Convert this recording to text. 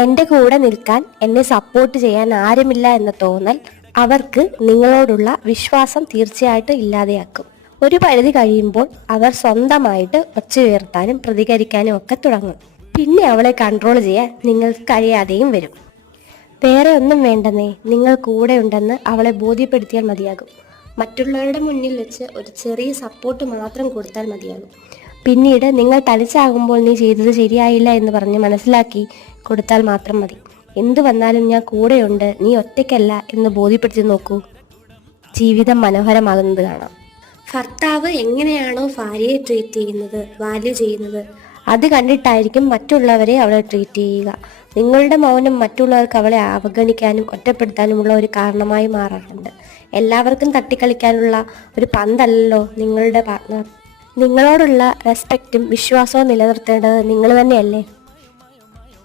എൻ്റെ കൂടെ നിൽക്കാൻ, എന്നെ സപ്പോർട്ട് ചെയ്യാൻ ആരുമില്ല എന്ന തോന്നൽ അവർക്ക് നിങ്ങളോടുള്ള വിശ്വാസം തീർച്ചയായിട്ടും ഇല്ലാതെയാക്കും. ഒരു പരിധി കഴിയുമ്പോൾ അവർ സ്വന്തമായിട്ട് ഒച്ച ഉയർത്താനും പ്രതികരിക്കാനും ഒക്കെ തുടങ്ങും. പിന്നെ അവളെ കൺട്രോൾ ചെയ്യാൻ നിങ്ങൾക്ക് കഴിയാതെയും വരും. വേറെ ഒന്നും വേണ്ടെന്നേ, നിങ്ങൾ കൂടെ ഉണ്ടെന്ന് അവളെ ബോധ്യപ്പെടുത്തിയാൽ മതിയാകും. മറ്റുള്ളവരുടെ മുന്നിൽ വെച്ച് ഒരു ചെറിയ സപ്പോർട്ട് മാത്രം കൊടുത്താൽ മതിയാകും. പിന്നീട് നിങ്ങൾ തനിച്ചാകുമ്പോൾ നീ ചെയ്തത് ശരിയായില്ല എന്ന് പറഞ്ഞ് മനസ്സിലാക്കി കൊടുത്താൽ മാത്രം മതി. എന്തു വന്നാലും ഞാൻ കൂടെയുണ്ട്, നീ ഒറ്റയ്ക്കല്ല എന്ന് ബോധ്യപ്പെടുത്തി നോക്കൂ. ജീവിതം മനോഹരമാകുന്നത് കാണാം. ഭർത്താവ് എങ്ങനെയാണോ ഭാര്യയെ ട്രീറ്റ് ചെയ്യുന്നത്, വാല്യൂ ചെയ്യുന്നത്, അത് കണ്ടിട്ടായിരിക്കും മറ്റുള്ളവരെ അവളെ ട്രീറ്റ് ചെയ്യുക. നിങ്ങളുടെ മൗനം മറ്റുള്ളവർക്ക് അവളെ അവഗണിക്കാനും ഒറ്റപ്പെടുത്താനുമുള്ള ഒരു കാരണമായി മാറാറുണ്ട്. എല്ലാവർക്കും തട്ടിക്കളിക്കാനുള്ള ഒരു പന്തല്ലല്ലോ നിങ്ങളുടെ പാർട്ട്ണർ. നിങ്ങളോടുള്ള റെസ്പെക്റ്റും വിശ്വാസവും നിലനിർത്തേണ്ടത് നിങ്ങൾ തന്നെയല്ലേ.